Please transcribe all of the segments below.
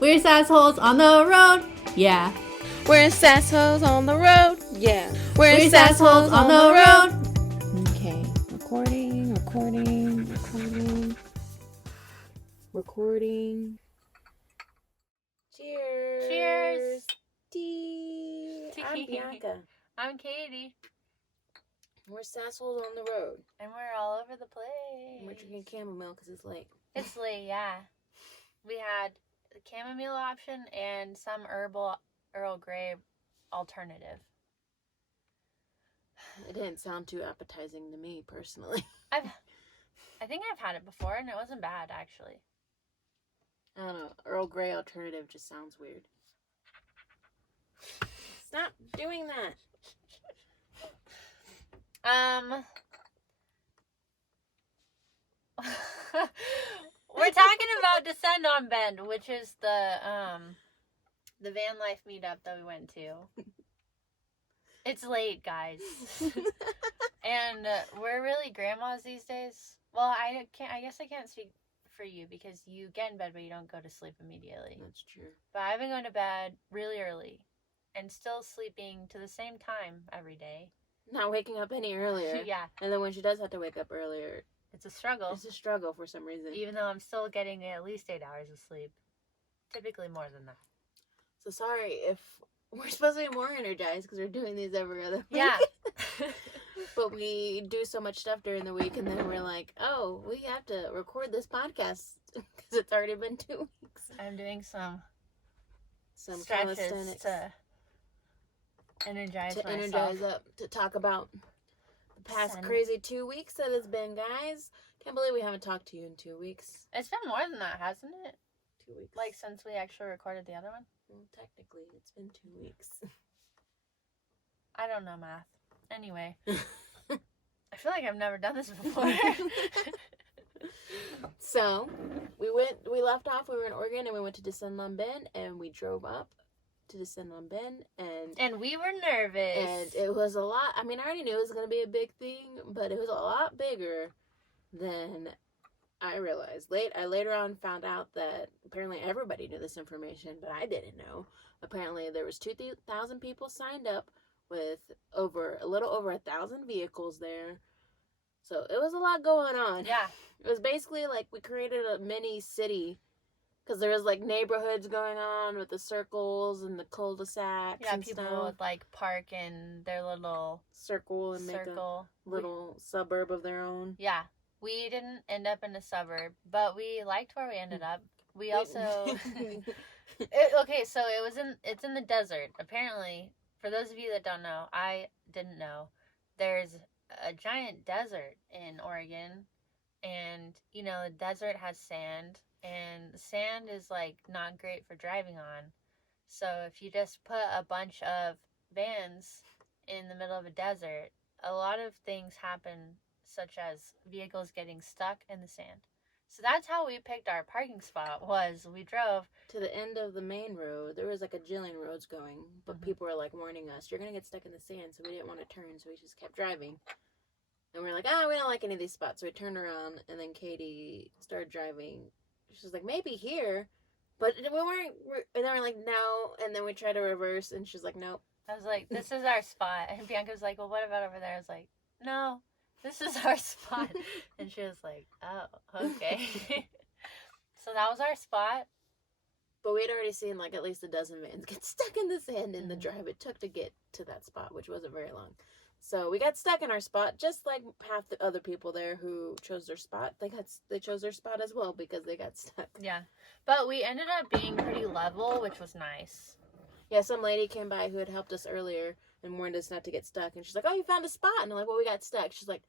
We're sassholes on the road, yeah. We're sassholes on the road, yeah. We're sassholes on the road. Okay, recording. Cheers. Cheers. Tea. I'm Bianca. I'm Katie. We're sassholes on the road. And we're all over the place. And we're drinking chamomile because it's late. It's late, yeah. We had the chamomile option and some Earl Grey alternative. It didn't sound too appetizing to me, personally. I think I've had it before, and it wasn't bad, actually. I don't know. Earl Grey alternative just sounds weird. Stop doing that. We're talking about Descend on Bend, which is the van life meetup that we went to. It's late, guys. And we're really grandmas these days. Well, I guess I can't speak for you because you get in bed but you don't go to sleep immediately. That's true. But I've been going to bed really early and still sleeping to the same time every day. Not waking up any earlier. Yeah. And then when she does have to wake up earlier, it's a struggle. It's a struggle for some reason. Even though I'm still getting at least 8 hours of sleep. Typically more than that. So sorry if we're supposed to be more energized because we're doing these every other week. Yeah. But we do so much stuff during the week, and then we're like, oh, we have to record this podcast because it's already been 2 weeks. I'm doing some stretches calisthenics to energize myself. Energize up, to talk about the past crazy 2 weeks that it's been, guys. Can't believe we haven't talked to you in 2 weeks. It's been more than that, hasn't it? 2 weeks. Like, since we actually recorded the other one? Well, technically, it's been 2 weeks. I don't know math. Anyway. I feel like I've never done this before. So, we left off, we were in Oregon, and we went to Descend on Bend, and we drove up to Descend on Bend, and we were nervous. And it was a lot. I mean, I already knew it was going to be a big thing, but it was a lot bigger than I realized. I later on found out that apparently everybody knew this information, but I didn't know. Apparently there was 2,000 people signed up with a little over 1,000 vehicles there. So it was a lot going on. Yeah. It was basically like we created a mini city because there was like neighborhoods going on with the circles and the cul-de-sacs. Yeah, and people stuff. would like park in their little circle and make a little suburb of their own. Yeah. We didn't end up in a suburb, but we liked where we ended up. We also okay, so it's in the desert. Apparently, for those of you that don't know, I didn't know, there's a giant desert in Oregon, and you know, the desert has sand, and sand is like not great for driving on. So if you just put a bunch of vans in the middle of a desert, a lot of things happen, such as vehicles getting stuck in the sand. So that's how we picked our parking spot. We drove to the end of the main road. There was like a jillion roads going, but people were like warning us, you're gonna get stuck in the sand, so we didn't want to turn, so we just kept driving. And we were like, we don't like any of these spots, so we turned around, and then Katie started driving. She was like, maybe here, but and they were like, no, and then we tried to reverse, and she's like, nope. I was like, this is our spot, and Bianca was like, well, what about over there? I was like, no, this is our spot. And she was like, oh, okay. So that was our spot. But we had already seen like at least a dozen vans get stuck in the sand in the drive it took to get to that spot, which wasn't very long. So we got stuck in our spot, just like half the other people there who chose their spot. They chose their spot as well because they got stuck. Yeah. But we ended up being pretty level, which was nice. Yeah, some lady came by who had helped us earlier and warned us not to get stuck. And she's like, oh, you found a spot. And I'm like, well, we got stuck. She's like,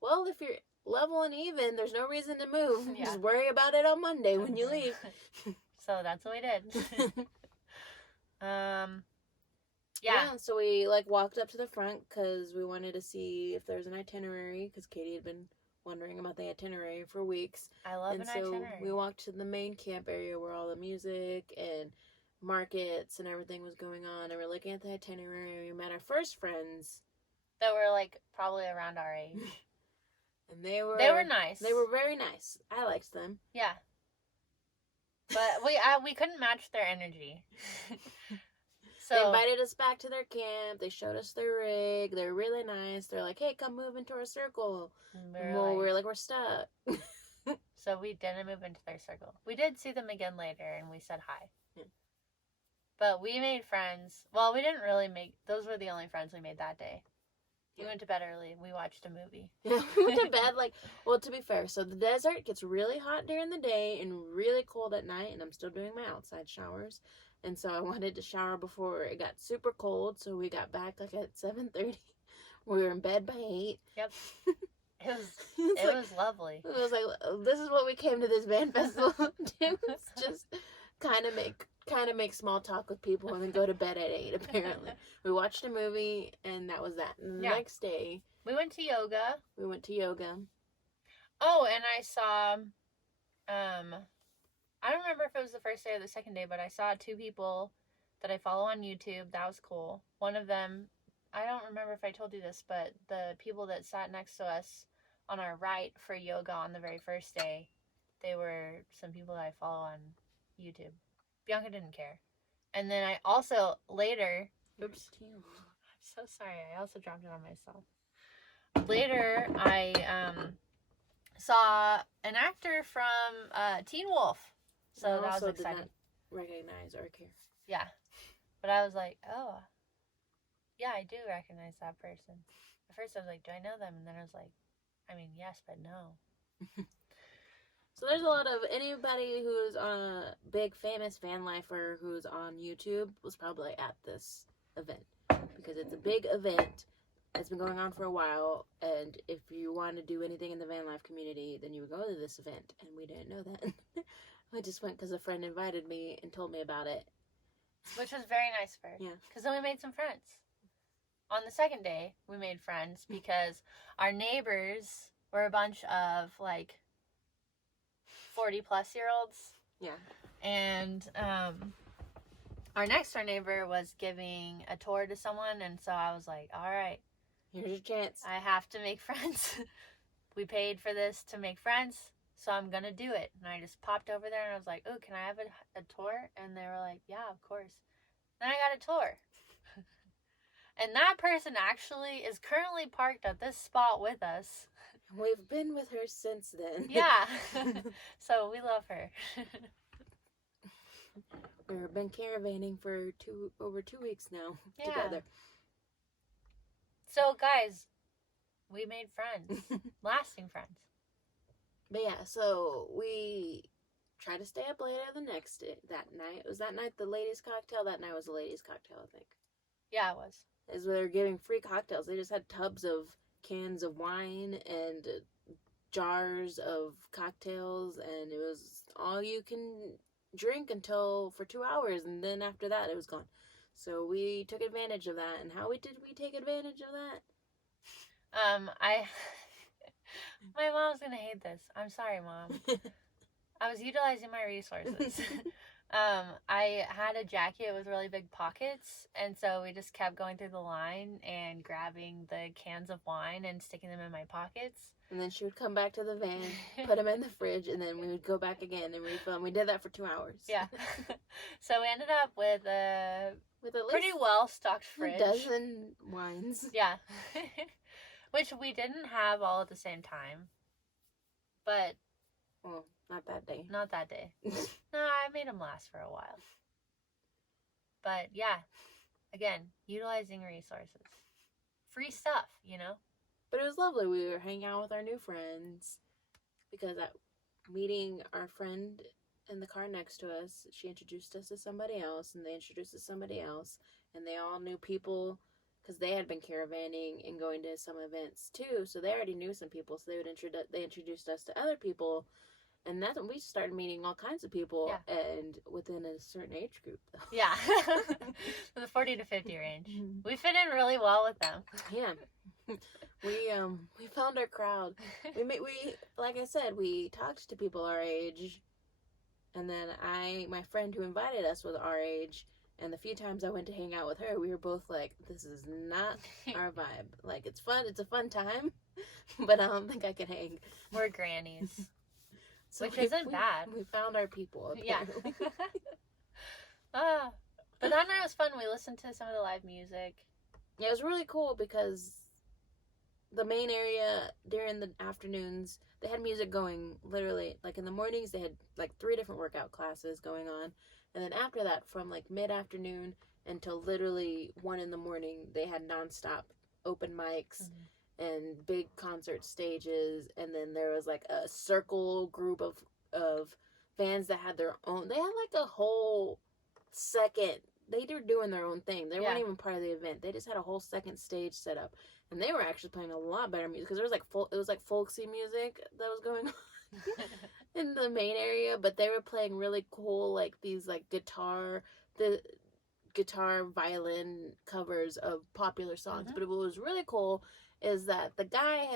well, if you're level and even, there's no reason to move. Yeah. Just worry about it on Monday when you leave. So that's what we did. Yeah, so we like walked up to the front because we wanted to see if there was an itinerary because Katie had been wondering about the itinerary for weeks. I love an itinerary. And so we walked to the main camp area where all the music and markets and everything was going on, and we're looking at the itinerary. We met our first friends that were like probably around our age. And they were nice. They were very nice. I liked them. Yeah. But we couldn't match their energy. They invited us back to their camp. They showed us their rig. They're really nice. They're like, hey, come move into our circle. We're like, we're stuck. So we didn't move into their circle. We did see them again later, and we said hi. Yeah. But we made friends. Well, we didn't really make... Those were the only friends we made that day. We went to bed early. We watched a movie. Yeah, we went to bed well, to be fair, so the desert gets really hot during the day and really cold at night, and I'm still doing my outside showers. And so I wanted to shower before it got super cold, so we got back at 7:30. We were in bed by 8. Yep. It was lovely. It was like, this is what we came to this band festival to do. Just kind of make small talk with people and then go to bed at 8, apparently. We watched a movie, and that was that. And the next day... We went to yoga. Oh, and I saw... I don't remember if it was the first day or the second day, but I saw 2 people that I follow on YouTube. That was cool. One of them, I don't remember if I told you this, but the people that sat next to us on our right for yoga on the very first day, they were some people that I follow on YouTube. Bianca didn't care. And then I also, later... Oops. I'm so sorry. I also dropped it on myself. Later, I saw an actor from Teen Wolf. So that was exciting. Did not recognize or care. Yeah. But I was like, oh, yeah, I do recognize that person. At first I was like, do I know them? And then I was like, I mean, yes, but no. So there's a lot of anybody who's a big famous van lifer who's on YouTube was probably at this event. Because it's a big event. It's been going on for a while, and if you want to do anything in the van life community, then you would go to this event, and we didn't know that. I just went because a friend invited me and told me about it. Which was very nice for her. Yeah. Because then we made some friends. On the second day, we made friends because our neighbors were a bunch of, 40-plus-year-olds. Yeah. And our next door neighbor was giving a tour to someone, and so I was like, all right. Here's your chance. I have to make friends. We paid for this to make friends, so I'm going to do it. And I just popped over there, and I was like, oh, can I have a tour? And they were like, yeah, of course. Then I got a tour. And that person actually is currently parked at this spot with us. We've been with her since then. Yeah. So we love her. We've been caravanning for over 2 weeks now together. So, guys, we made friends. Lasting friends. But yeah, so we tried to stay up later the next day, that night. Was that night the ladies' cocktail? That night was the ladies' cocktail, I think. Yeah, it was. Is where they were giving free cocktails. They just had tubs of cans of wine and jars of cocktails, and it was all you can drink for 2 hours, and then after that it was gone. So we took advantage of that. And how did we take advantage of that? My mom's gonna hate this. I'm sorry, Mom. I was utilizing my resources. I had a jacket with really big pockets, and so we just kept going through the line and grabbing the cans of wine and sticking them in my pockets. And then she would come back to the van, put them in the fridge, and then we would go back again and refill them. We did that for 2 hours. Yeah. So we ended up with a pretty well-stocked fridge. A dozen wines. Yeah. Which we didn't have all at the same time. But... Well, not that day. Not that day. No, I made them last for a while. But, yeah. Again, utilizing resources. Free stuff, you know? But it was lovely. We were hanging out with our new friends. Because meeting our friend in the car next to us, she introduced us to somebody else, and they introduced us to somebody else, and they all knew people because they had been caravanning and going to some events too, so they already knew some people, so they introduced us to other people, and that's when we started meeting all kinds of people, and within a certain age group, though. Yeah. The 40 to 50 range. We fit in really well with them. Yeah. We found our crowd. We like I said, we talked to people our age. And then my friend who invited us was our age, and the few times I went to hang out with her, we were both like, this is not our vibe. Like, it's fun, it's a fun time, but I don't think I can hang. We're grannies. So which isn't bad. We found our people, apparently. Yeah. But that night was fun. We listened to some of the live music. Yeah, it was really cool because the main area during the afternoons, they had music going literally, like in the mornings, they had like 3 different workout classes going on. And then after that, from like mid-afternoon until literally 1 in the morning, they had nonstop open mics and big concert stages. And then there was like a circle group of bands that had their own, they had like a whole second, they were doing their own thing. They weren't even part of the event. They just had a whole second stage set up. And they were actually playing a lot better music because there was like it was like folksy music that was going on in the main area, but they were playing really cool like these like guitar violin covers of popular songs. But what was really cool is that the guy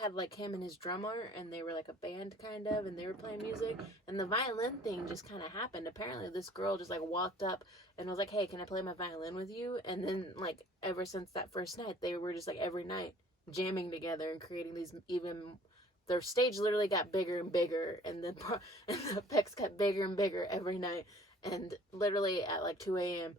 had like him and his drummer, and they were like a band kind of, and they were playing music, and the violin thing just kind of happened. Apparently this girl just like walked up and was like, hey, can I play my violin with you? And then like ever since that first night, they were just like every night jamming together and creating these, even their stage literally got bigger and bigger, and the effects got bigger and bigger every night. And literally at like 2 a.m.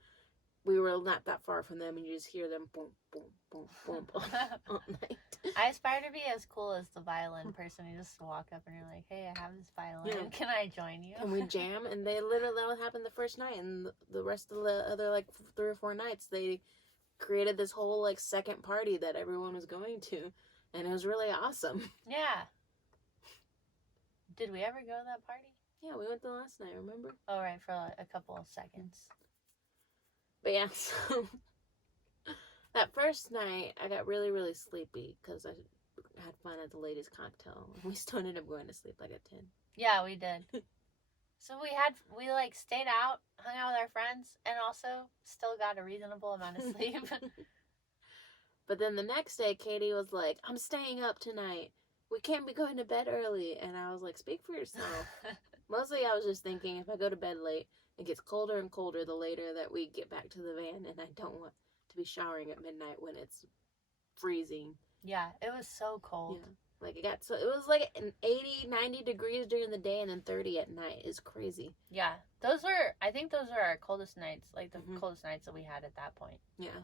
we were not that far from them, and you just hear them boom, boom, boom, boom, boom all night. I aspire to be as cool as the violin person. You just walk up and you're like, hey, I have this violin. Can I join you? And we jam, and they literally, that would happen the first night, and the rest of the other like 3 or 4 nights, they created this whole like second party that everyone was going to, and it was really awesome. Yeah. Did we ever go to that party? Yeah, we went the last night, remember? Oh, right, for like a couple of seconds. But yeah, so that first night, I got really, really sleepy because I had fun at the ladies' cocktail. We still ended up going to sleep like at 10. Yeah, we did. So we like stayed out, hung out with our friends, and also still got a reasonable amount of sleep. But then the next day, Katie was like, I'm staying up tonight. We can't be going to bed early. And I was like, speak for yourself. Mostly I was just thinking, if I go to bed late, it gets colder and colder the later that we get back to the van, and I don't want to be showering at midnight when it's freezing. Yeah, it was so cold. Yeah. Like it was like an 80, 90 degrees during the day, and then 30 at night. Is crazy. Yeah, I think those were our coldest nights, like the coldest nights that we had at that point. Yeah.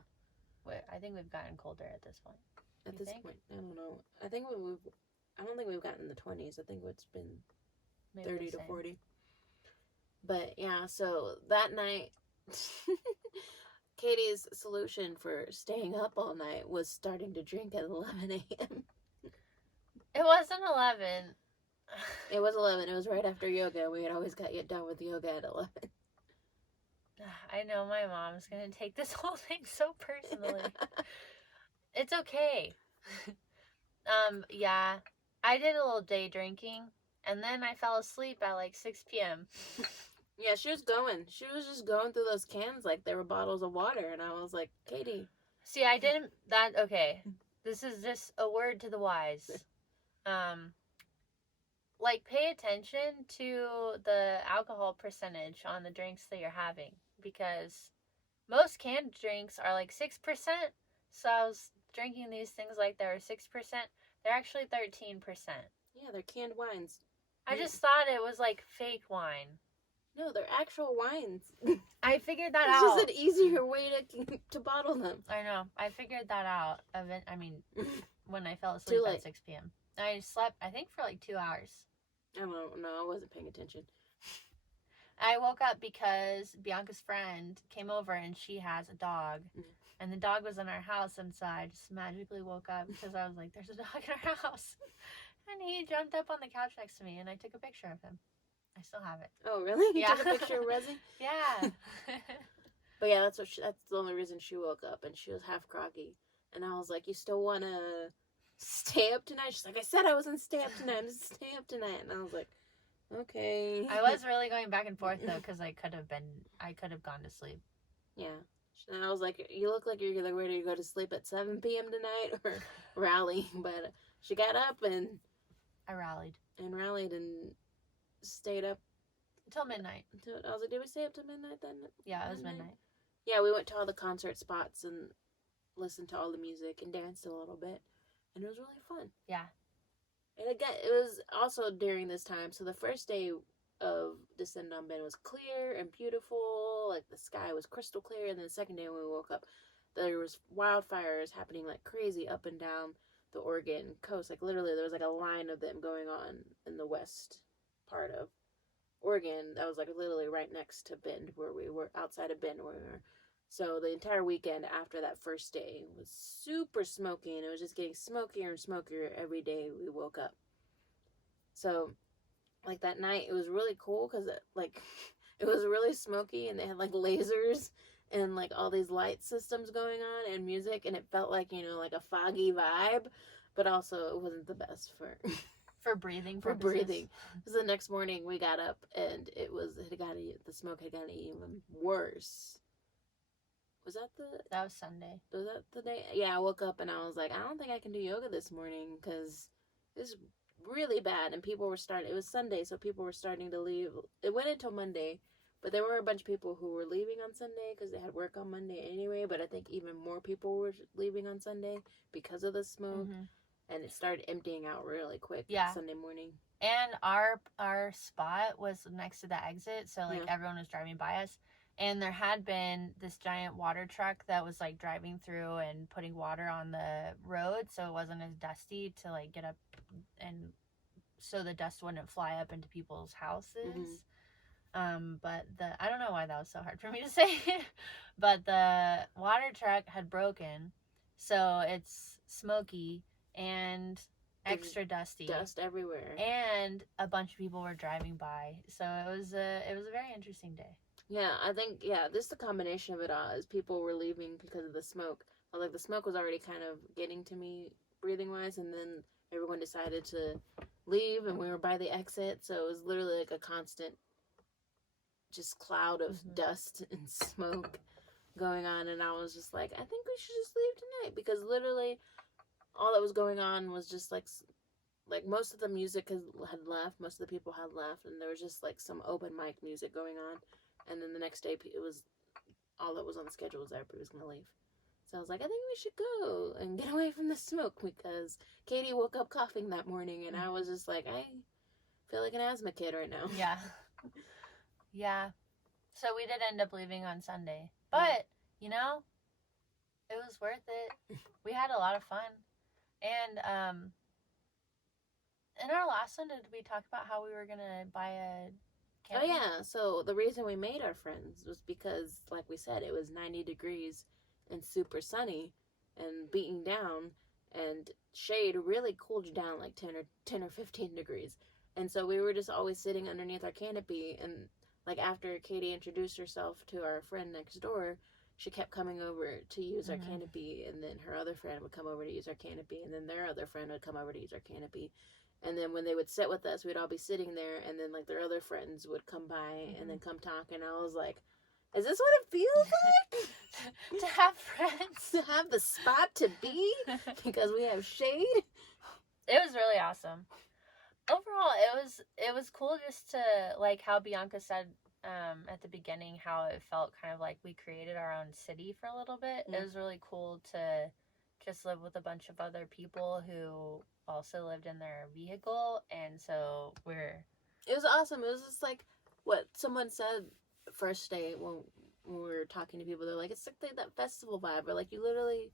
I think we've gotten colder at this point. At this point, I don't know. I don't think we've gotten in the 20s. I think it's been maybe 30 to 40. But yeah, so that night, Katie's solution for staying up all night was starting to drink at 11 a.m. It wasn't 11. It was 11. It was right after yoga. We had always got done with yoga at 11. I know my mom's going to take this whole thing so personally. It's okay. Yeah, I did a little day drinking, and then I fell asleep at like 6 p.m. Yeah, she was going. She was just going through those cans like they were bottles of water, and I was like, Katie. See, I didn't, okay. This is just a word to the wise. Like, pay attention to the alcohol percentage on the drinks that you're having, because most canned drinks are like 6%. So I was drinking these things like they were 6%. They're actually 13%. Yeah, they're canned wines. I just thought it was like fake wine. No, they're actual wines. I figured that out. It's just an easier way to bottle them. I know. I figured that out. I mean, when I fell asleep at 6 p.m. I slept, I think, for like 2 hours. I don't know. I wasn't paying attention. I woke up because Bianca's friend came over and she has a dog. And the dog was in our house, and so I just magically woke up because I was like, there's a dog in our house. And he jumped up on the couch next to me, and I took a picture of him. I still have it. Oh, really? Yeah. You took a picture of Resi? Yeah. But yeah, that's the only reason she woke up, and she was half groggy. And I was like, you still want to stay up tonight? She's like, I said I wasn't stay up tonight. I'm just stay up tonight. And I was like, okay. I was really going back and forth, though, because I could have gone to sleep. Yeah. And I was like, you look like you're ready to go to sleep at 7 p.m. tonight or rally. But she got up and I rallied and stayed up until midnight. I was like, did we stay up till midnight then? Yeah, it was midnight. Yeah, we went to all the concert spots and listened to all the music and danced a little bit. And it was really fun. Yeah. And again, it was also during this time. So the first day of Descend on Ben was clear and beautiful. Like the sky was crystal clear. And then the second day when we woke up, there was wildfires happening like crazy up and down the Oregon coast. Like literally there was like a line of them going on in the west part of Oregon that was like literally right next to Bend where we were, outside of Bend where we were. So the entire weekend after that first day was super smoky, and it was just getting smokier and smokier every day we woke up. So like that night it was really cool because like it was really smoky, and they had like lasers and like all these light systems going on and music, and it felt like, you know, like a foggy vibe, but also it wasn't the best for For breathing for purposes. breathing. So the next morning we got up and the smoke had gotten even worse. That was Sunday. Was that the day? Yeah, I woke up and I was like, I don't think I can do yoga this morning because it's really bad. And people were starting, it was Sunday, so people were starting to leave. It went until Monday, but there were a bunch of people who were leaving on Sunday because they had work on Monday anyway. But I think even more people were leaving on Sunday because of the smoke. Mm-hmm. And it started emptying out really quick Sunday morning. And our spot was next to the exit, so like everyone was driving by us. And there had been this giant water truck that was like driving through and putting water on the road, so it wasn't as dusty to like get up, and so the dust wouldn't fly up into people's houses. Mm-hmm. But I don't know why that was so hard for me to say, but the water truck had broken, so it's smoky and extra dusty, dust everywhere, and a bunch of people were driving by, so it was a very interesting day. Yeah, I think, this is the combination of it all, is people were leaving because of the smoke. Like, the smoke was already kind of getting to me breathing-wise, and then everyone decided to leave, and we were by the exit, so it was literally like a constant just cloud of dust and smoke going on, and I was just like, I think we should just leave tonight, because literally all that was going on was just like most of the music had left, most of the people had left, and there was just like some open mic music going on. And then the next day, it was all that was on the schedule was everybody was going to leave. So I was like, I think we should go and get away from the smoke, because Katie woke up coughing that morning, and I was just like, I feel like an asthma kid right now. Yeah. Yeah. So we did end up leaving on Sunday. But, you know, it was worth it. We had a lot of fun. And in our last one, did we talk about how we were going to buy a camping? Oh, yeah. So the reason we made our friends was because, like we said, it was 90 degrees and super sunny and beating down, and shade really cooled you down like 10 or 15 degrees. And so we were just always sitting underneath our canopy, and like after Katie introduced herself to our friend next door, she kept coming over to use our canopy, and then her other friend would come over to use our canopy, and then their other friend would come over to use our canopy. And then when they would sit with us, we'd all be sitting there, and then like their other friends would come by and then come talk, and I was like, is this what it feels like? To have friends. To have the spot to be because we have shade. It was really awesome. Overall, it was cool just to, like how Bianca said at the beginning, how it felt kind of like we created our own city for a little bit. It was really cool to just live with a bunch of other people who also lived in their vehicle, and so it was awesome. It was just like what someone said first day when we were talking to people. They're like, it's like that festival vibe, or like you literally,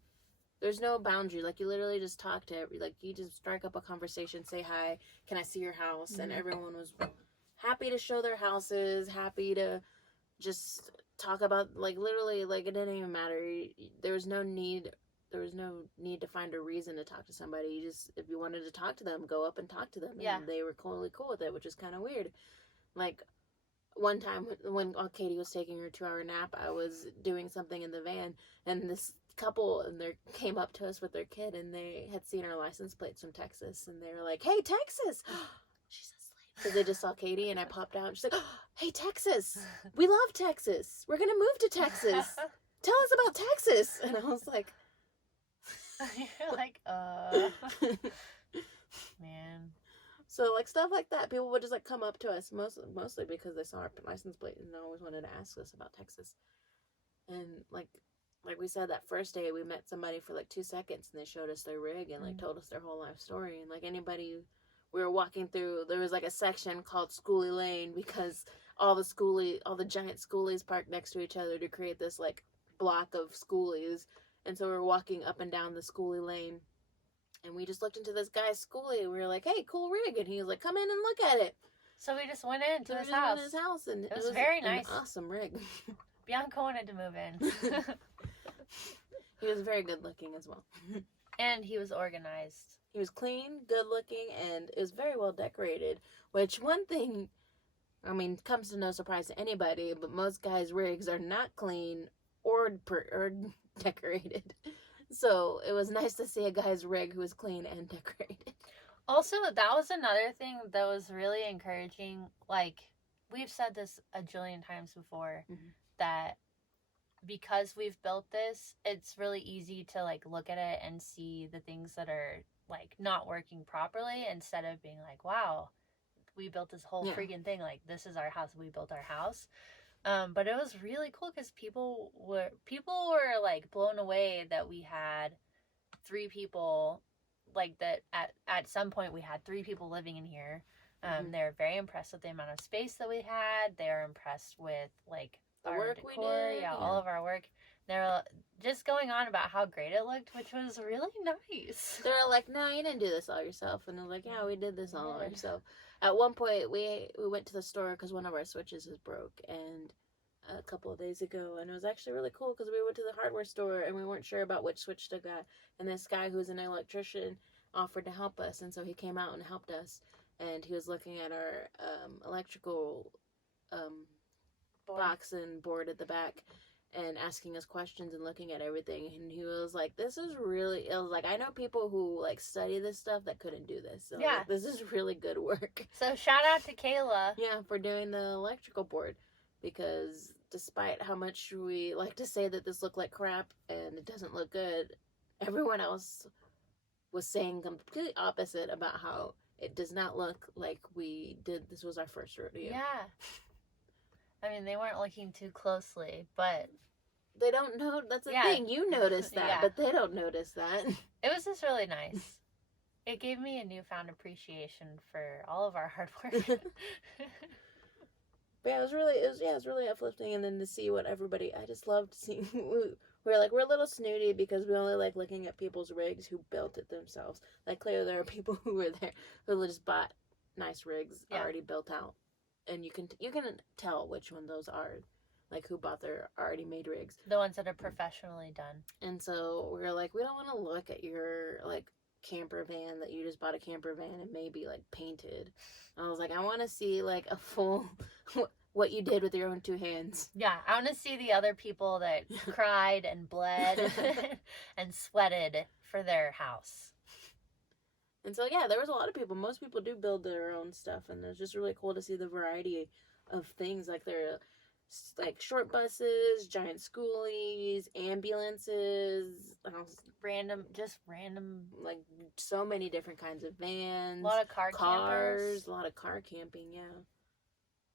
there's no boundary, like you literally just talk to like you just strike up a conversation, say hi, can I see your house? And everyone was happy to show their houses, happy to just talk about, like literally, like it didn't even matter. There was no need to find a reason to talk to somebody. You just, if you wanted to talk to them, go up and talk to them. Yeah. And they were totally cool with it, which is kind of weird. Like one time when Katie was taking her 2-hour nap, I was doing something in the van, and this couple and they came up to us with their kid, and they had seen our license plates from Texas, and they were like, "Hey, Texas!" She's asleep because they just saw Katie, and I popped out, and she's like, oh, "Hey, Texas! We love Texas. We're gonna move to Texas. Tell us about Texas." And I was like, "You're like, man." So like stuff like that, people would just like come up to us mostly because they saw our license plate, and they always wanted to ask us about Texas. And like we said, that first day we met somebody for like 2 seconds, and they showed us their rig and like told us their whole life story. And like anybody we were walking through, there was like a section called Schoolie Lane because all the giant schoolies parked next to each other to create this like block of schoolies. And so we were walking up and down the Schoolie Lane, and we just looked into this guy's schoolie. We were like, "Hey, cool rig!" And he was like, "Come in and look at it." So we just went into his house. And it was very nice. An awesome rig. Bianca wanted to move in. He was very good looking as well. And he was organized. He was clean, good looking, and it was very well decorated. Which, one thing, I mean, comes to no surprise to anybody, but most guys' rigs are not clean or decorated. So it was nice to see a guy's rig who was clean and decorated. Also, that was another thing that was really encouraging. Like, we've said this a jillion times before, that because we've built this, it's really easy to, like, look at it and see the things that are, like, not working properly, instead of being like, wow, we built this whole freaking thing. Like, this is our house. We built our house. But it was really cool because people were like blown away that we had 3 people, like that at some point we had 3 people living in here. They were very impressed with the amount of space that we had. They were impressed with like the our work decor, we did, all of our work. They were just going on about how great it looked, which was really nice. They were like, "No, you didn't do this all yourself," and I was like, "Yeah, we did this all ourselves." At one point, we went to the store because one of our switches is broke, and a couple of days ago, and it was actually really cool because we went to the hardware store and we weren't sure about which switch to get, and this guy who's an electrician offered to help us, and so he came out and helped us, and he was looking at our electrical box and board at the back and asking us questions and looking at everything, and he was like, "This is really," it was like, I know people who like study this stuff that couldn't do this, so like, this is really good work. So shout out to Kayla. Yeah, for doing the electrical board, because despite how much we like to say that this looked like crap and it doesn't look good, everyone else was saying completely opposite about how it does not look like this was our first rodeo. Yeah. I mean, they weren't looking too closely, but they don't know. That's the thing. You noticed that, but they don't notice that. It was just really nice. It gave me a newfound appreciation for all of our hard work. But yeah, it was really uplifting, and then to see what everybody, I just loved seeing. We're a little snooty because we only like looking at people's rigs who built it themselves. Like, clearly there are people who were there who just bought nice rigs already built out, and you can tell which one those are, like who bought their already made rigs. The ones that are professionally done. And so we were like, we don't want to look at your like camper van that you just bought a camper van and maybe like painted. I was like, I want to see like a full what you did with your own 2 hands. Yeah, I want to see the other people that cried and bled and sweated for their house. And so yeah, there was a lot of people. Most people do build their own stuff, and it's just really cool to see the variety of things. Like there are like short buses, giant schoolies, ambulances, random, like so many different kinds of vans, a lot of cars, campers. A lot of car camping. Yeah,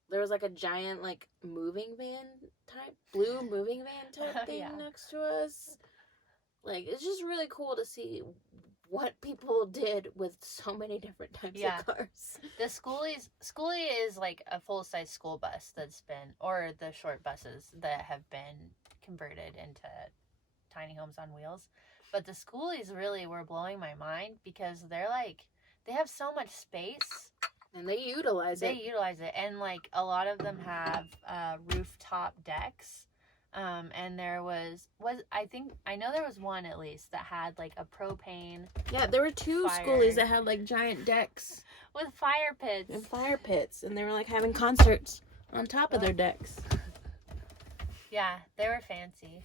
there was like a giant like moving van type, blue moving van type thing next to us. Like, it's just really cool to see what people did with so many different types of cars. The schoolie is like a full-size school bus that's been, or the short buses that have been converted into tiny homes on wheels. But the schoolies really were blowing my mind because they're like, they have so much space. And they utilize it. And like a lot of them have rooftop decks. And there I know there was one at least that had like a propane. Yeah, there were 2 schoolies that had like giant decks with fire pits. And they were like having concerts on top of their decks. Yeah, they were fancy.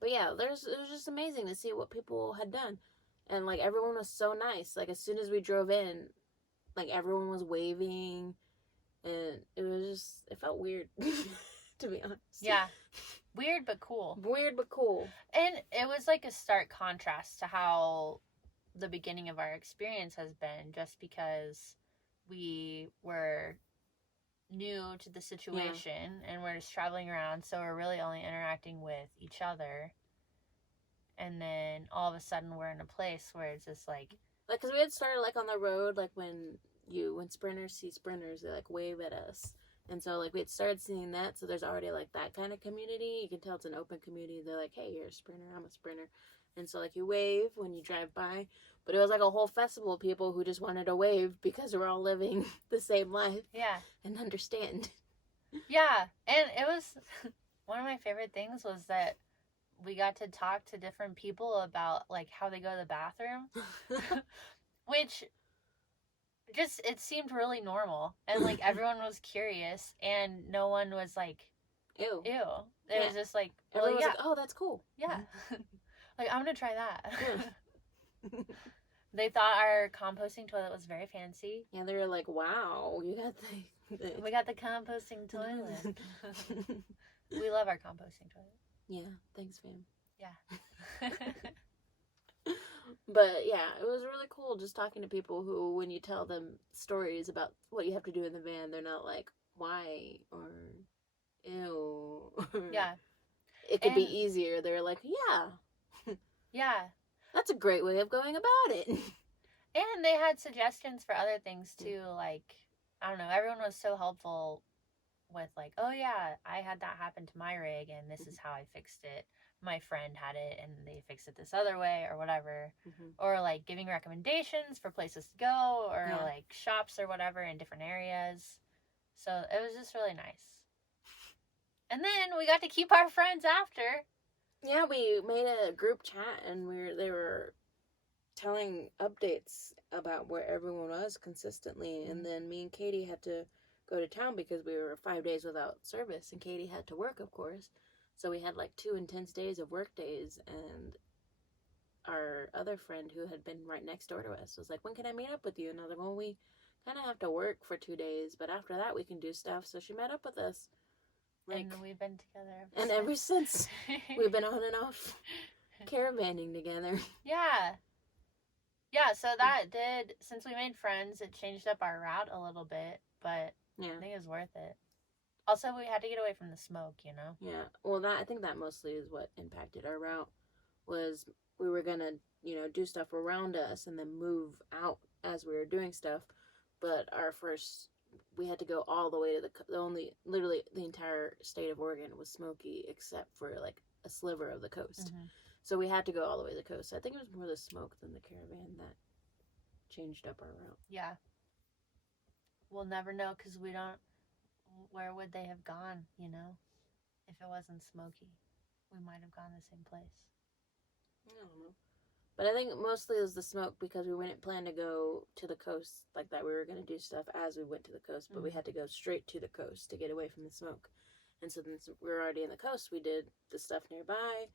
But yeah, it was just amazing to see what people had done. And like everyone was so nice. Like as soon as we drove in, like everyone was waving, and it felt weird. To be honest. Yeah. Weird but cool. And it was like a stark contrast to how the beginning of our experience has been, just because we were new to the situation and we're just traveling around, so we're really only interacting with each other. And then all of a sudden we're in a place where it's just like Like, because we had started, like, on the road, like, when sprinters see sprinters, they, like, wave at us. And so, like, we had started seeing that, so there's already, like, that kind of community. You can tell it's an open community. They're like, hey, you're a sprinter, I'm a sprinter. And so, like, you wave when you drive by. But it was, like, a whole festival of people who just wanted to wave because we're all living the same life. Yeah. And understand. Yeah. And it was, one of my favorite things was that we got to talk to different people about, like, how they go to the bathroom. Which just, it seemed really normal. And, like, everyone was curious. And no one was like, Ew. Ew. It was just like, well, Everyone was yeah. like, oh, that's cool. Yeah. Like, I'm going to try that. They thought our composting toilet was very fancy. Yeah, they were like, wow, you got the... We got the composting toilet. We love our composting toilet. Yeah, thanks, fam. Yeah. But yeah, it was really cool just talking to people who, when you tell them stories about what you have to do in the van, they're not like, why, or ew. Yeah. It could be easier. They're like, yeah. Yeah. That's a great way of going about it. And they had suggestions for other things too, like, I don't know, everyone was so helpful with, like, oh yeah, I had that happen to my rig and this is how I fixed it. My friend had it and they fixed it this other way, or whatever. Or, like, giving recommendations for places to go, or like shops or whatever in different areas. So it was just really nice. And then we got to keep our friends after. Yeah, we made a group chat and they were telling updates about where everyone was consistently. And then me and Katie had to go to town because we were 5 days without service, and Katie had to work, of course. So we had, like, 2 intense days of work days, and our other friend who had been right next door to us was like, when can I meet up with you? And I was like, well, we kind of have to work for 2 days, but after that we can do stuff. So she met up with us. Like, and we've been together and ever since. We've been on and off caravanning together. Yeah. Yeah, so that did, since we made friends, it changed up our route a little bit, but yeah. I think it was worth it. Also, we had to get away from the smoke, you know? Yeah. Well, I think that mostly is what impacted our route, was we were going to, do stuff around us and then move out as we were doing stuff. But we had to go all the way to literally the entire state of Oregon was smoky except for, like, a sliver of the coast. So we had to go all the way to the coast. So I think it was more the smoke than the caravan that changed up our route. Yeah. We'll never know because we don't... Where would they have gone, you know? If it wasn't smoky. We might have gone the same place. I don't know. But I think mostly it was the smoke because we didn't plan to go to the coast like that. We were going to do stuff as we went to the coast, but we had to go straight to the coast to get away from the smoke. And so then we were already in the coast. We did the stuff nearby,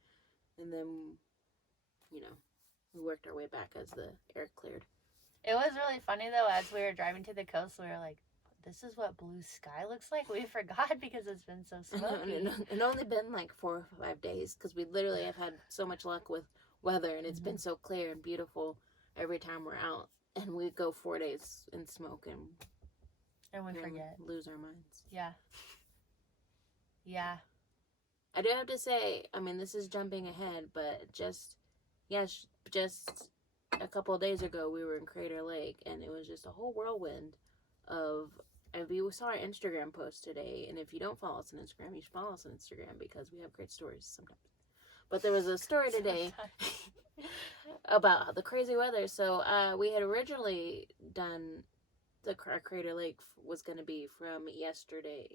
and then, we worked our way back as the air cleared. It was really funny, though, as we were driving to the coast, we were like, this is what blue sky looks like? We forgot because it's been so smoky. It's only been like 4 or 5 days because we literally have had so much luck with weather, and it's been so clear and beautiful every time we're out. And we go 4 days in smoke and we forget. Lose our minds. Yeah. Yeah. I do have to say, I mean, this is jumping ahead, but just a couple of days ago, we were in Crater Lake, and it was just a whole whirlwind of... If you saw our Instagram post today, and if you don't follow us on Instagram, you should follow us on Instagram because we have great stories sometimes. But there was a story today about the crazy weather. So we had originally done our Crater Lake was going to be from yesterday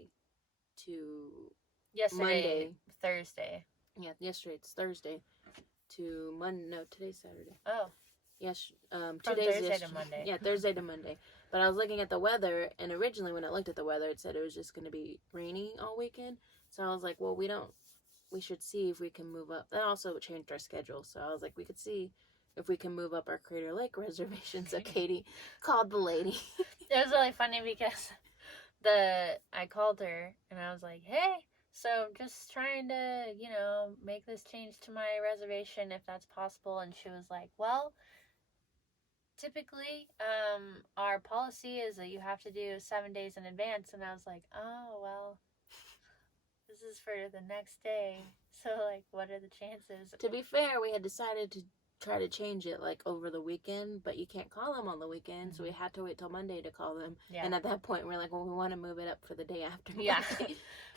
to Monday. Thursday. Yeah, yesterday it's Thursday to Monday. No, today's Saturday. Oh. Yes, 2 from days Thursday to Monday. Yeah, Thursday to Monday. But I was looking at the weather, and originally when I looked at the weather, it said it was just going to be rainy all weekend. So I was like, well, we should see if we can move up. That also changed our schedule. So I was like, we could see if we can move up our Crater Lake reservation. So Katie called the lady. It was really funny because I called her, and I was like, hey, so I'm just trying to, make this change to my reservation if that's possible. And she was like, well... Typically, our policy is that you have to do 7 days in advance, and I was like, oh, well, this is for the next day, so, like, what are the chances? To be fair, we had decided to try to change it like over the weekend, but you can't call them on the weekend, so we had to wait till Monday to call them. Yeah. And at that point, we're like, well, we want to move it up for the day after. Yeah.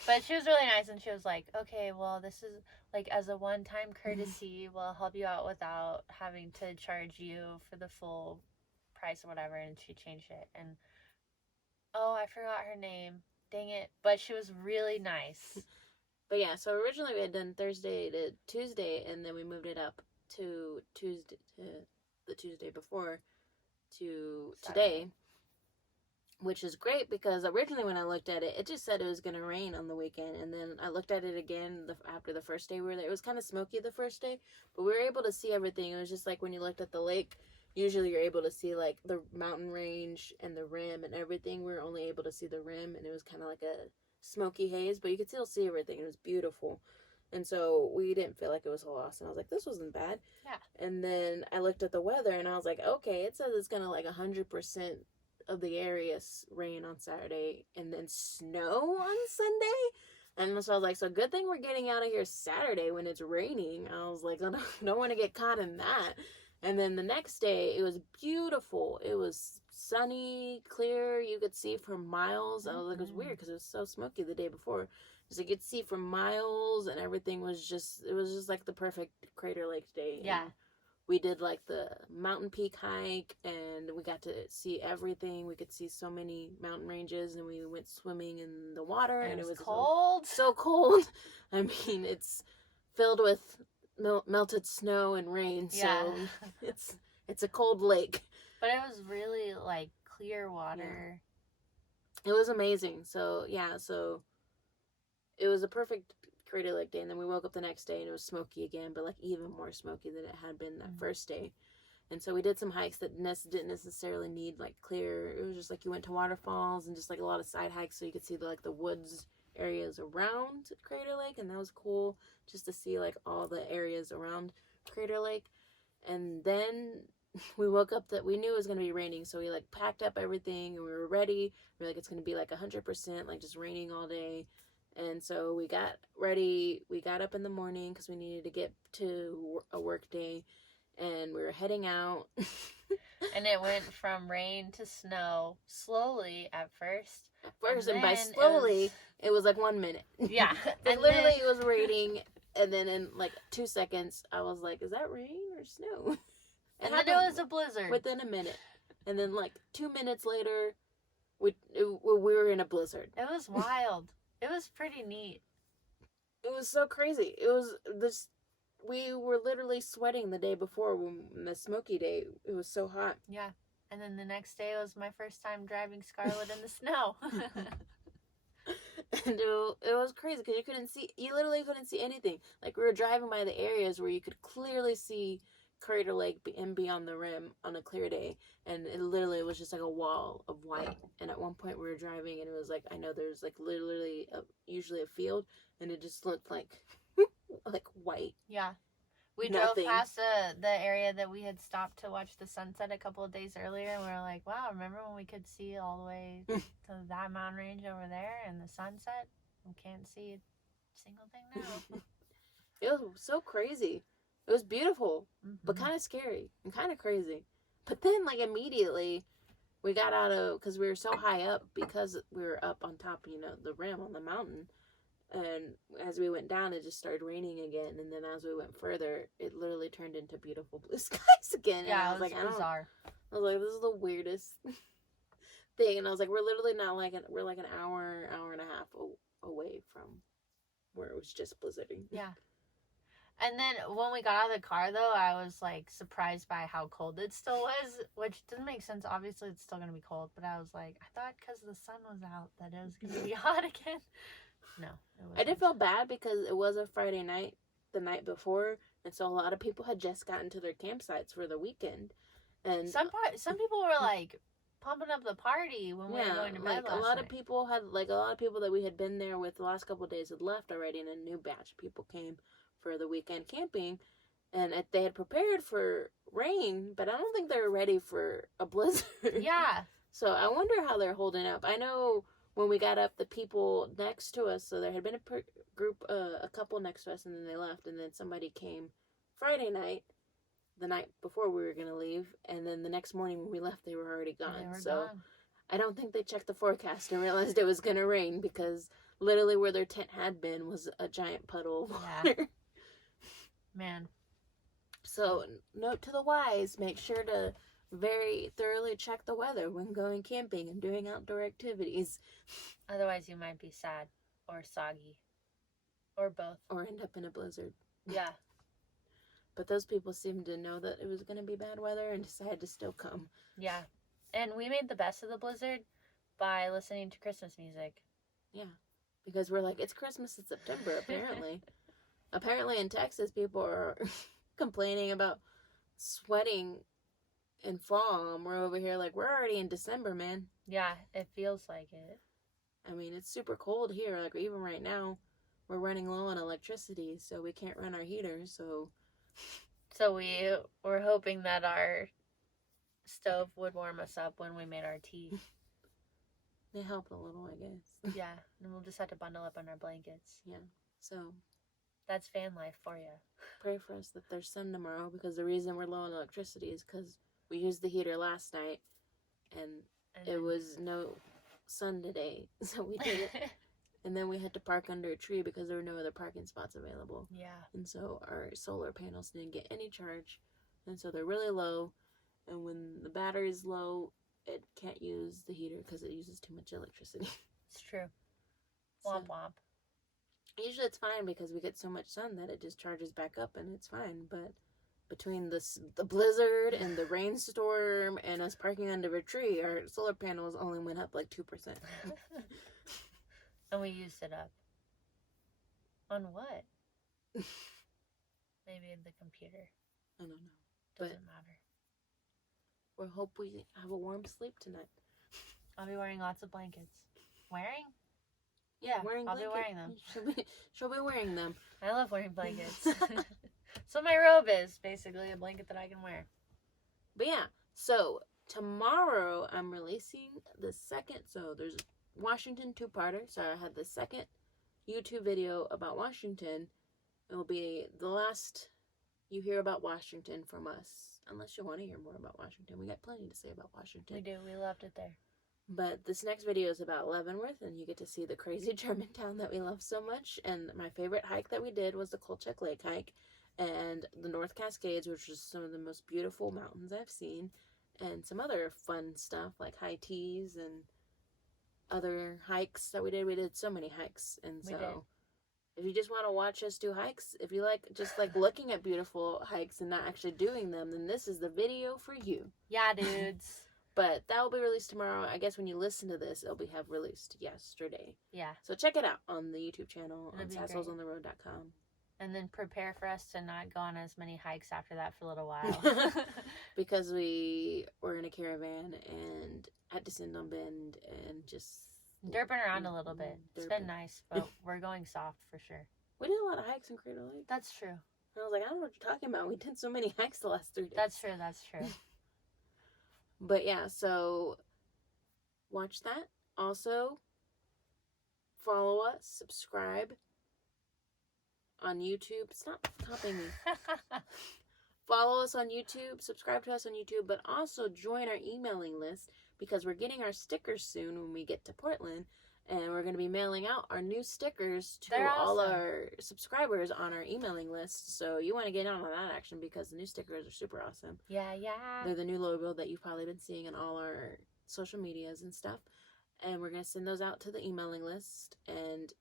But she was really nice, and she was like, okay, well, this is like as a one-time courtesy, we'll help you out without having to charge you for the full price or whatever. And she changed it. And oh, I forgot her name. Dang it. But she was really nice. But yeah, so originally we had done Thursday to Tuesday, and then we moved it up to the Tuesday before to today, which is great because originally when I looked at it, it just said it was going to rain on the weekend, and then I looked at it again after the first day we were there. It was kind of smoky the first day, but we were able to see everything. It was just like when you looked at the lake, usually you're able to see like the mountain range and the rim and everything. We were only able to see the rim, and it was kind of like a smoky haze, but you could still see everything. It was beautiful. And so we didn't feel like it was a loss. And I was like, this wasn't bad. Yeah. And then I looked at the weather and I was like, okay, it says it's going to like 100% of the area rain on Saturday and then snow on Sunday. And so I was like, so good thing we're getting out of here Saturday when it's raining. I was like, I don't want to get caught in that. And then the next day, it was beautiful. It was sunny, clear. You could see for miles. I was like, it was weird because it was so smoky the day before. So you could see for miles, and everything was just, it was just like the perfect Crater Lake day. Yeah. And we did like the mountain peak hike, and we got to see everything. We could see so many mountain ranges, and we went swimming in the water. And it was cold. So cold. I mean, it's filled with melted snow and rain, so yeah. it's a cold lake, but it was really like clear water. Yeah. It was amazing. So yeah, so it was a perfect Crater Lake day. And then we woke up the next day and it was smoky again, but like even more smoky than it had been that first day. And so we did some hikes that didn't necessarily need like clear. It was just like you went to waterfalls and just like a lot of side hikes, so you could see the woods areas around Crater Lake, and that was cool just to see like all the areas around Crater Lake. And then we woke up that we knew it was going to be raining, so we like packed up everything and we were ready. We were like, it's going to be like 100% like just raining all day. And so we got ready. We got up in the morning because we needed to get to a work day, and we were heading out. And it went from rain to snow slowly at first. And by slowly, it was like 1 minute. Yeah. And literally it was raining, and then in like 2 seconds, I was like, is that rain or snow? And then it was a blizzard. Within a minute. And then like 2 minutes later, we were in a blizzard. It was wild. It was pretty neat. It was so crazy. It was this. We were literally sweating the day before, when the smoky day. It was so hot. Yeah. And then the next day was my first time driving Scarlett in the snow. And it was crazy because you literally couldn't see anything. Like we were driving by the areas where you could clearly see Crater Lake and beyond the rim on a clear day, and it literally was just like a wall of white. And at one point we were driving, and it was like, I know there's like literally usually a field, and it just looked like like white. Yeah. We drove past the area that we had stopped to watch the sunset a couple of days earlier, and we were like, wow, remember when we could see all the way to that mountain range over there and the sunset? We can't see a single thing now. It was so crazy. It was beautiful, but kind of scary and kind of crazy. But then, like, immediately, we got out of, because we were so high up, because we were up on top, the rim on the mountain. And as we went down, it just started raining again. And then as we went further, it literally turned into beautiful blue skies again. And yeah, I was like, bizarre. I was like, this is the weirdest thing. And I was like, we're literally not like, we're like an hour and a half away from where it was just blizzarding. Yeah. And then when we got out of the car, though, I was, like, surprised by how cold it still was, which doesn't make sense. Obviously, it's still going to be cold. But I was like, I thought because the sun was out that it was going to be hot again. No, it wasn't. I did feel bad because it was a Friday night the night before. And so a lot of people had just gotten to their campsites for the weekend. And some people were, like, pumping up the party when we were going to bed last night. A lot of people that we had been there with the last couple of days had left already, and a new batch of people came for the weekend camping, and they had prepared for rain, but I don't think they were ready for a blizzard. Yeah. So I wonder how they're holding up. I know when we got up, the people next to us, so there had been a couple next to us, and then they left, and then somebody came Friday night, the night before we were going to leave, and then the next morning when we left, they were already gone. They were so gone. I don't think they checked the forecast and realized it was going to rain, because literally where their tent had been was a giant puddle of water. Yeah. Man. So, note to the wise, make sure to very thoroughly check the weather when going camping and doing outdoor activities. Otherwise, you might be sad or soggy or both. Or end up in a blizzard. Yeah. But those people seemed to know that it was going to be bad weather and decided to still come. Yeah. And we made the best of the blizzard by listening to Christmas music. Yeah. Because we're like, it's Christmas in September, apparently. Apparently in Texas, people are complaining about sweating in fall. And we're over here like, we're already in December, man. Yeah, it feels like it. I mean, it's super cold here. Like, even right now, we're running low on electricity, so we can't run our heaters, so... So we were hoping that our stove would warm us up when we made our tea. It helped a little, I guess. Yeah, and we'll just have to bundle up in our blankets. Yeah, so... That's fan life for you. Pray for us that there's sun tomorrow, because the reason we're low on electricity is because we used the heater last night, and it was no sun today, so we did it. And then we had to park under a tree because there were no other parking spots available. Yeah. And so our solar panels didn't get any charge, and so they're really low, and when the battery's low, it can't use the heater because it uses too much electricity. It's true. So, Womp womp. usually it's fine because we get so much sun that it just charges back up and it's fine, but between the blizzard and the rainstorm and us parking under a tree, our solar panels only went up like 2%. And we used it up. On what? Maybe in the computer. I don't know. Doesn't matter. We hope we have a warm sleep tonight. I'll be wearing lots of blankets. Wearing? Yeah, Wearing I'll be wearing them. She'll be wearing them. I love wearing blankets. So my robe is basically a blanket that I can wear. But yeah, so tomorrow I'm releasing the second, so there's Washington two-parter. So I had the second YouTube video about Washington. It will be the last you hear about Washington from us. Unless you want to hear more about Washington. We got plenty to say about Washington. We do. We loved it there. But this next video is about Leavenworth, and you get to see the crazy German town that we love so much. And my favorite hike that we did was the Kolchak Lake hike and the North Cascades, which is some of the most beautiful mountains I've seen, and some other fun stuff like high teas and other hikes that we did. We did so many hikes, and so if you just want to watch us do hikes, if you like just like looking at beautiful hikes and not actually doing them, then this is the video for you. Yeah, dudes. But that will be released tomorrow. I guess when you listen to this, it'll be released yesterday. Yeah. So check it out on the YouTube channel on It'll be sasselsontheroad.com. And then prepare for us to not go on as many hikes after that for a little while. Because we were in a caravan and had to send on Bend and just... derping around a little bit. It's been nice, but we're going soft for sure. We did a lot of hikes in Crater Lake. That's true. And I was like, I don't know what you're talking about. We did so many hikes the last 3 days. That's true. That's true. But yeah, so watch that. Also, follow us, subscribe on YouTube. Stop copying me. Follow us on YouTube, subscribe to us on YouTube, but also join our emailing list because we're getting our stickers soon when we get to Portland, and we're going to be mailing out our new stickers to all our subscribers on our emailing list. So you want to get on that action because the new stickers are super awesome. Yeah. They're the new logo that you've probably been seeing on all our social medias and stuff. And we're going to send those out to the emailing list, and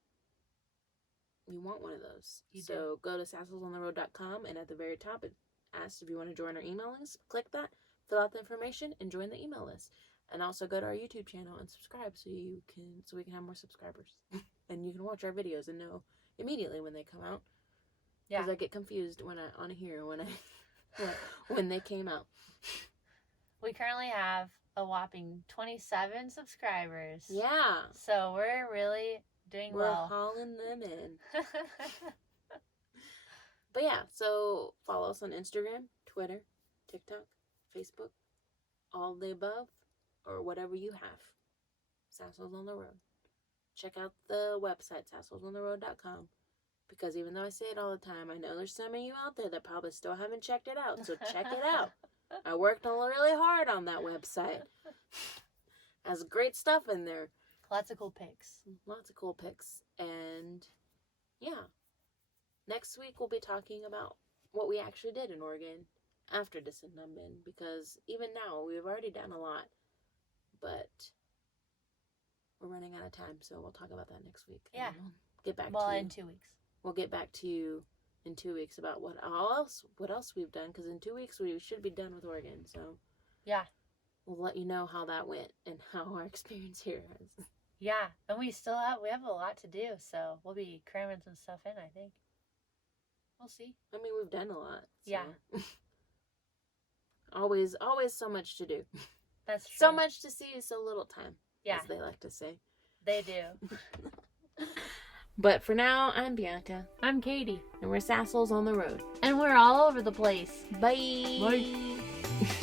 you want one of those. So go to sasselsontheroad.com, and at the very top it asks if you want to join our email list. Click that, fill out the information, and join the email list. And also go to our YouTube channel and subscribe so we can have more subscribers. And you can watch our videos and know immediately when they come out. Yeah. Because I get confused when they came out. We currently have a whopping 27 subscribers. Yeah. So we're really doing well. We're hauling them in. But yeah, so follow us on Instagram, Twitter, TikTok, Facebook, all the above, or whatever you have. Sassels on the Road. Check out the website, sasselsontheroad.com. because even though I say it all the time, I know there's some of you out there that probably still haven't checked it out, so check it out. I worked really hard on that website. Has great stuff in there. Lots of cool pics. Lots of cool pics. And yeah, next week we'll be talking about what we actually did in Oregon after disennumbment, because even now we've already done a lot, but we're running out of time, so we'll talk about that next week. Yeah. We'll get back Well, to you. in 2 weeks. We'll get back to you in 2 weeks about what else we've done, because in 2 weeks we should be done with Oregon. So yeah, we'll let you know how that went and how our experience here is. Yeah, and we have a lot to do, so we'll be cramming some stuff in, I think. We'll see. I mean, we've done a lot. So. Yeah. always so much to do. That's true. So much to see, so little time. Yeah. As they like to say. They do. But for now, I'm Bianca. I'm Katie. And we're Sassles on the road. And we're all over the place. Bye. Bye.